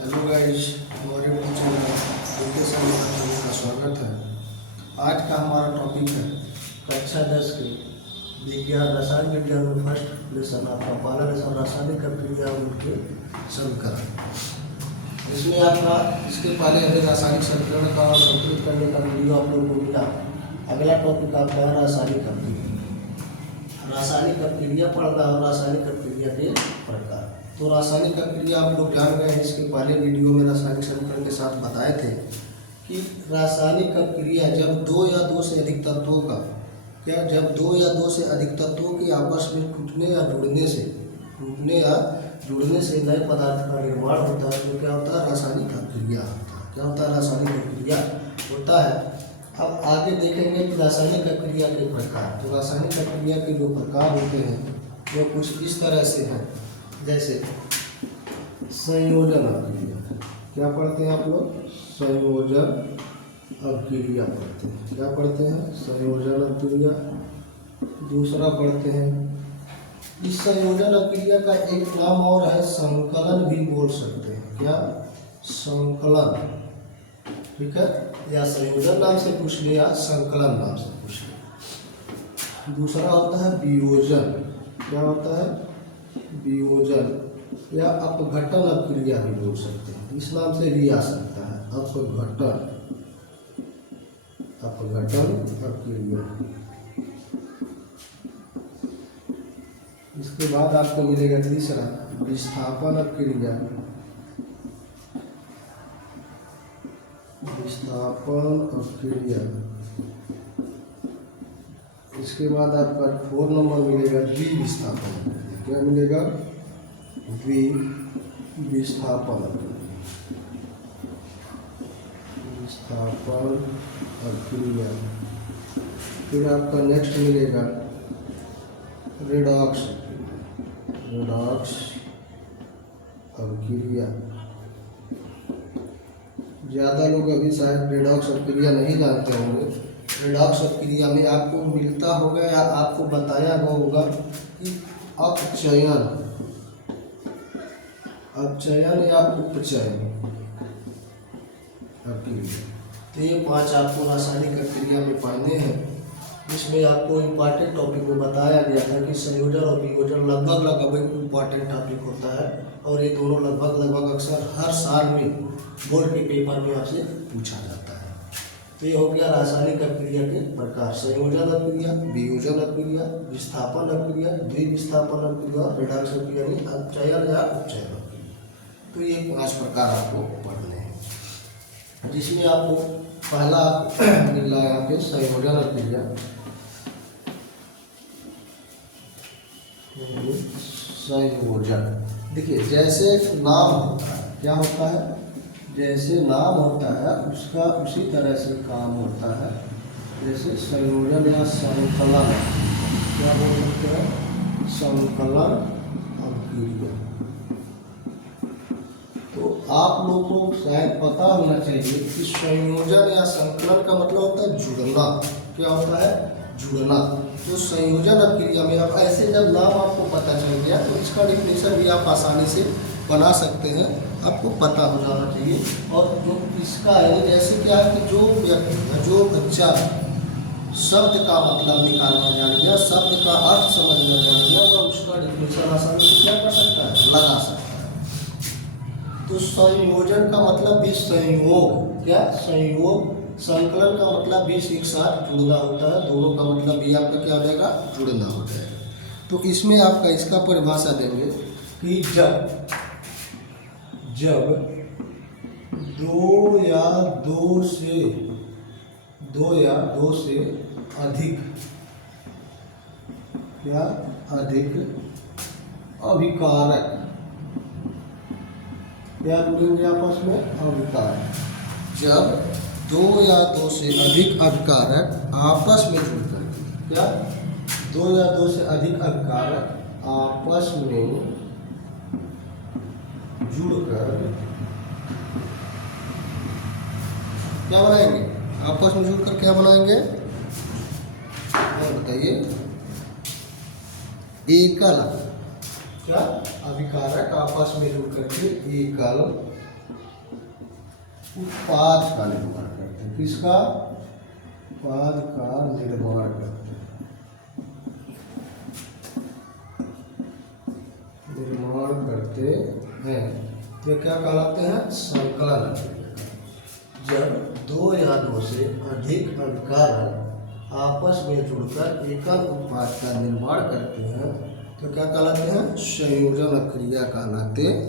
Hello guys, हमारे YouTube channel education में आप सभी का स्वागत है। आज का हमारा टॉपिक है कक्षा 10 के विज्ञान रसायन विज्ञान में फर्स्ट लेसन आपका पहला लेसन रासायनिक अभिक्रिया और उनके समीकरण। इसमें आपका इसके पहले हमें रासायनिक समीकरण का और संतुलित करने का वीडियो आप लोगों को मिला। अगला टॉपिक आपका है रासायनिक अभिक्रिया। रासायनिक अभिक्रिया पढ़ना और रासायनिक अभिक्रिया के प्रकार। तो रासायनिक अभिक्रिया आप लोग जान गए हैं। इसके पहले वीडियो में रासायनिक समीकरण के साथ बताए थे कि रासायनिक अभिक्रिया जब दो या दो से अधिक तत्वों का जब दो या दो से अधिक तत्वों के आपस में टूटने या जुड़ने से नए पदार्थ का निर्माण होता है तो क्या होता है? रासायनिक अभिक्रिया होता है। क्या होता है? रासायनिक अभिक्रिया होता है। अब आगे देखेंगे कि रासायनिक अभिक्रिया के प्रकार। तो रासायनिक अभिक्रिया के जो प्रकार होते हैं वो कुछ इस तरह से हैं। जैसे संयोजन अभिक्रिया। क्या पढ़ते हैं आप लोग? संयोजन अभिक्रिया पढ़ते हैं। क्या पढ़ते हैं? संयोजन अभिक्रिया। दूसरा पढ़ते हैं, इस संयोजन अभिक्रिया का एक नाम और है संकलन भी बोल सकते हैं। क्या? संकलन। ठीक है, या संयोजन नाम से पूछ लिया, संकलन नाम से पूछ लिया। दूसरा होता है वियोजन। क्या होता है? वियोजन या अपघटन अभिक्रिया भी बोल सकते हैं। इस नाम से भी आ सकता है, अपघटन अभिक्रिया। इसके बाद आपको मिलेगा तीसरा विस्थापन अभिक्रिया। विस्थापन अभिक्रिया। इसके बाद आपका 4 नंबर मिलेगा द्विविस्थापन। क्या मिलेगा? विस्थापन अभिक्रिया। फिर आपका नेक्स्ट मिलेगा रेडॉक्स अभिक्रिया। ज़्यादा लोग अभी शायद रेडॉक्स अभिक्रिया नहीं जानते होंगे। रेडॉक्स अभिक्रिया में आपको मिलता होगा या आपको बताया गया होगा कि अपचयन या उपचयन अभिक्रिया। तो ये 5 आपको रासायनिक अभिक्रिया में पढ़ने हैं। इसमें आपको इम्पॉर्टेंट टॉपिक में बताया गया था कि संयोजन और वियोजन लगभग इम्पॉर्टेंट टॉपिक होता है और ये दोनों लगभग अक्सर हर साल में बोर्ड के पेपर में आपसे पूछा जाता है। तो ये हो गया रासायनिक अभिक्रिया के प्रकार: संयोजन अभिक्रिया, वियोजन अभिक्रिया, विस्थापन अभिक्रिया, द्विविस्थापन अभिक्रिया और रेडॉक्स अभिक्रिया यानी अपचयन या उपचयन अभिक्रिया। तो ये 5 प्रकार आपको पढ़ने हैं, जिसमें आपको पहला मिल रहा है यहाँ पे संयोजन अभिक्रिया। संयोजन देखिए, जैसे नाम होता है, क्या होता है? जैसे नाम होता है उसका उसी तरह से काम होता है। जैसे संयोजन या संकलन। क्या बोल सकते हैं? संकलन अभिक्रिया। तो आप लोगों को शायद पता होना चाहिए कि संयोजन या संकलन का मतलब होता है जुड़ना। क्या होता है? जुड़ना। तो संयोजन अभिक्रिया में अब ऐसे जब नाम आपको पता चल गया तो इसका डिफिनेशन भी आप आसानी से बना सकते हैं। आपको पता हो जाना चाहिए। और जो इसका है, जैसे क्या है कि जो व्यक्ति जो बच्चा शब्द का मतलब निकालना जान गया, शब्द का अर्थ समझना जान गया, वह उसका डिफिनेशन आसानी से क्या कर सकता है? लगा सकता है। तो संयोजन का मतलब भी संयोग। क्या? संयोग। संकलन का मतलब भी एक साथ जुड़ना होता है। दोनों का मतलब भी आपका क्या हो जाएगा? जुड़ना हो जाएगा। तो इसमें आपका इसका परिभाषा देंगे कि जब दो या दो से अधिक अभिकारक क्या जुड़ेंगे आपस में? अभिकारक। जब 2 या 2 से अधिक अभिकारक आपस में जुड़ करके, क्या? 2 या 2 से अधिक अभिकारक आपस में जुड़कर क्या बनाएंगे? आपस में जुड़कर क्या बनाएंगे? बताइए। एकल क्या अभिकारक आपस में जुड़ करके एकल उत्पाद का निर्माण करते हैं। किसका? उत्पाद का निर्माण करते हैं। निर्माण करते हैं तो क्या कहलाते हैं? संकलन। जब दो या दो से अधिक अभिकारक आपस में जुड़कर एकल उत्पाद का निर्माण करते हैं तो क्या कहलाते हैं? संयोजन क्रिया कहलाते हैं।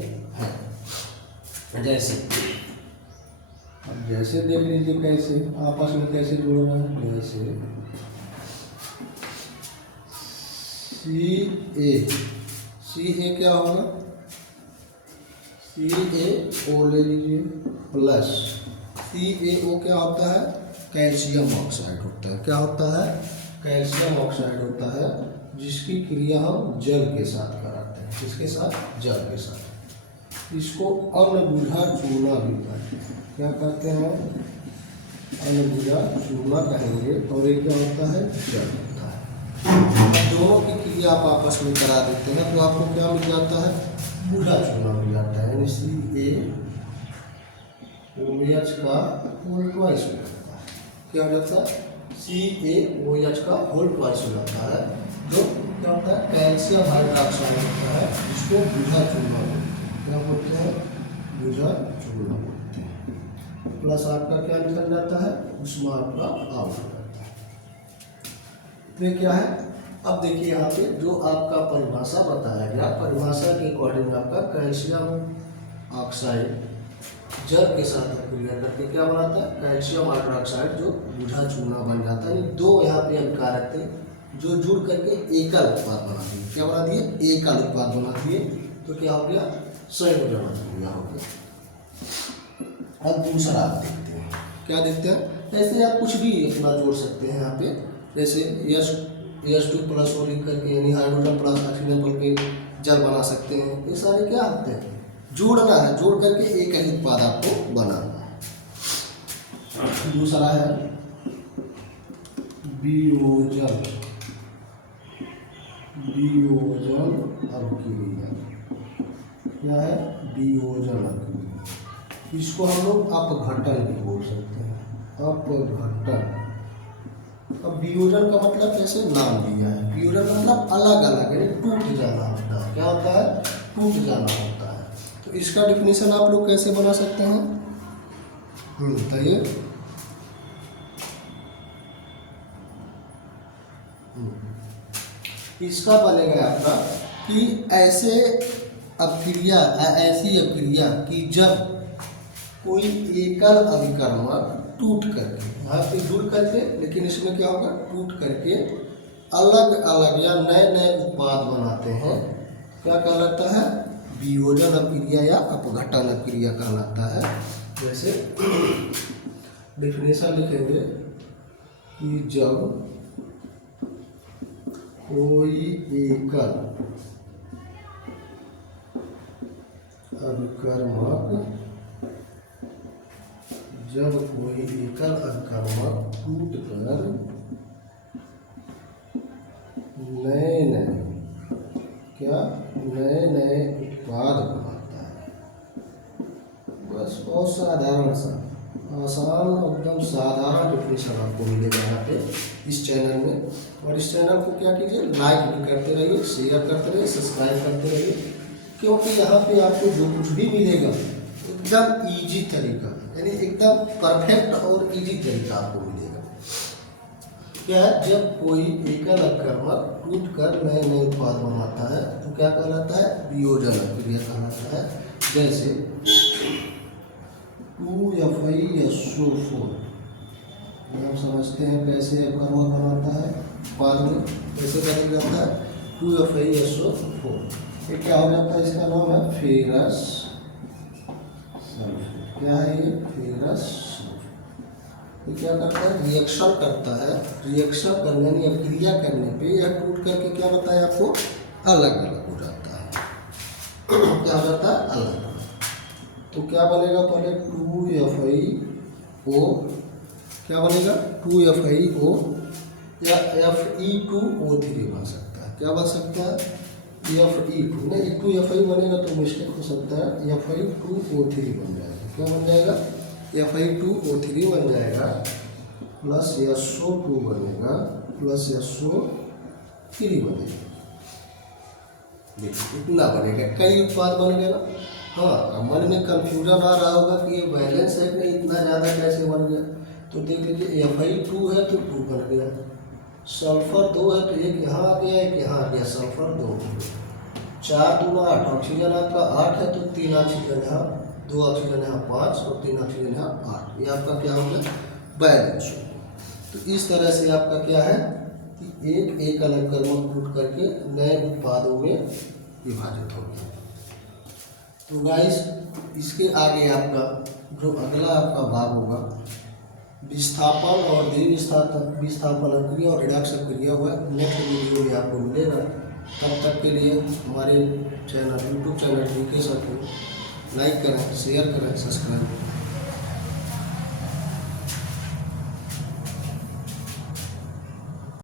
जैसे देख लीजिए कैसे आपस में कैसे जुड़ रहे हैं। जैसे सी ए क्या होगा? CaO ले लीजिए प्लस CaO क्या होता है? कैल्शियम ऑक्साइड होता है। क्या होता है? कैल्शियम ऑक्साइड होता है, जिसकी क्रिया हम जल के साथ कराते हैं। किसके साथ? जल के साथ। इसको अनबुझा चूना भी कहते हैं। क्या कहते हैं? अनबुझा चूना कहेंगे। और ये क्या होता है? जल होता है। दोनों की क्रिया आप आपस में करा देते हैं तो आपको क्या मिल जाता है? बुझा चूना मिल जाता है। यानी CaOH का होल ट्वाइस हो जाता है। क्या हो जाता है? CaOH का होल ट्वाइस हो जाता है, जो क्या होता है? कैल्शियम हाइड्रोक्साइड होता है, जिसको बुझा चूना बोलते हैं। क्या बोलते हैं? बुझा चूना बोलते हैं। प्लस आपका क्या निकल जाता है? उसमें आपका आउट हो जाता है। तो ये क्या है? अब देखिए यहाँ पे जो आपका परिभाषा बताया गया, परिभाषा के अकॉर्डिंग आपका कैल्शियम ऑक्साइड जल के साथ क्रिया करके क्या बनाता है? कैल्शियम हाइड्रोक्साइड, जो बुझा चूना बन जाता है। दो यहाँ पे अभिकारक थे जो जुड़ करके एकल उत्पाद बना दिए। क्या बना दिए? एकल उत्पाद बना दिए। तो क्या हो गया? संयोजन क्रिया हो गया। अब दूसरा आप देखते हैं। क्या देखते हैं? ऐसे आप कुछ भी अपना जोड़ सकते हैं यहाँ पे। जैसे H2 प्लस को लिख करके, यानी हाइड्रोजन प्लस ऑक्सीजन बोल के जल बना सकते हैं। ये सारे क्या होते हैं? जोड़ना है। जोड़ करके एक ही उत्पाद आपको बनाना है। दूसरा है वियोजन। वियोजन अभिक्रिया। क्या है? वियोजन अभिक्रिया। इसको हम लोग अपघटन भी बोल सकते हैं। अपघटन। अब वियोजन का मतलब कैसे नाम दिया है? वियोजन का मतलब अलग अलग, यानी टूट जाना होता है। क्या होता है? टूट जाना होता है। तो इसका डिफिनीशन आप लोग कैसे बना सकते हैं? बताइए। इसका बनेगा आपका कि ऐसी अभिक्रिया कि जब कोई एकल अभिकर्मक टूट करके, यहाँ पे जुड़ करके, लेकिन इसमें क्या होगा? टूट करके अलग अलग या नए नए उत्पाद बनाते हैं। क्या कहलाता है? वियोजन अभिक्रिया या अपघटन अभिक्रिया कहलाता है। जैसे डेफिनेशन लिखेंगे कि जब कोई एकल अभिकर्मक टूट कर नए नए उत्पाद बनाता है। बस बहुत साधारण सा, आसान, एकदम साधारण डिफिनेशन आपको मिलेगा यहाँ पे इस चैनल में। और इस चैनल को क्या कीजिए? लाइक भी करते रहिए, शेयर करते रहिए, सब्सक्राइब करते रहिए, क्योंकि यहाँ पे आपको जो कुछ भी मिलेगा एकदम ईजी तरीका, यानी एकदम परफेक्ट और ईजी तरीका आपको मिलेगा। क्या है? जब कोई एकल अभिकर्मक टूट कर नए नए उत्पाद बनाता है तो क्या कहलाता है? वियोजन अभिक्रिया कहलाता है। जैसे 2FeSO4, हम समझते हैं कैसे अभिकर्मक बनाता है उत्पाद में, कैसे बदल जाता है? 2FeSO4। ये क्या हो जाता है? इसका नाम है फेरस सल्फेट। क्या है ये? Ferrous sulphate. ये क्या करता है? रिएक्शन करता है। रिएक्शन करने यानी अभिक्रिया करने पे यह टूट करके क्या होता है? आपको अलग अलग हो जाता है। क्या हो जाता है? अलग अलग। तो क्या बनेगा? पहले 2FeO, क्या बनेगा? 2FeO या Fe2O3 बन सकता है। क्या बन सकता है? Fe2 नहीं, 2Fe बनेगा तो मिस्टेक हो सकता है, Fe2O3 बन जाएगा। क्या बन जाएगा? Fe2O3 बन जाएगा प्लस SO2 बनेगा प्लस SO3 बनेगा। देखिए इतना बनेगा, कई उत्पाद बन गए ना। हाँ, मन में कंफ्यूजन आ रहा होगा कि ये बैलेंस है कि नहीं, इतना ज़्यादा कैसे बन गया। तो देख लीजिए Fe2 है तो 2 बन गया, सल्फर 2 है तो एक यहाँ आ गया, एक यहाँ आ गया, सल्फर 2 हो गया। 4 दूना 8, ऑक्सीजन आपका 8 है तो 3 ऑक्सीजन यहाँ, 2 ऑक्सीजन यहाँ 5 और 3 ऑक्सीजन यहाँ 8। ये आपका क्या हो गया, बैलेंस हो गया। तो इस तरह से आपका क्या है कि एक अलग कर्मक टूट करके नए उत्पादों में विभाजित हो गया। तो गाइस इसके आगे आपका जो अगला आपका भाग होगा विस्थापन और विस्थापन क्रिया और रिडक्शन क्रिया हुआ नेक्स्ट वीडियो में आपको मिलेगा। तब तक के लिए हमारे यूट्यूब चैनल DK सर को लाइक करें, शेयर करें, सब्सक्राइब करें।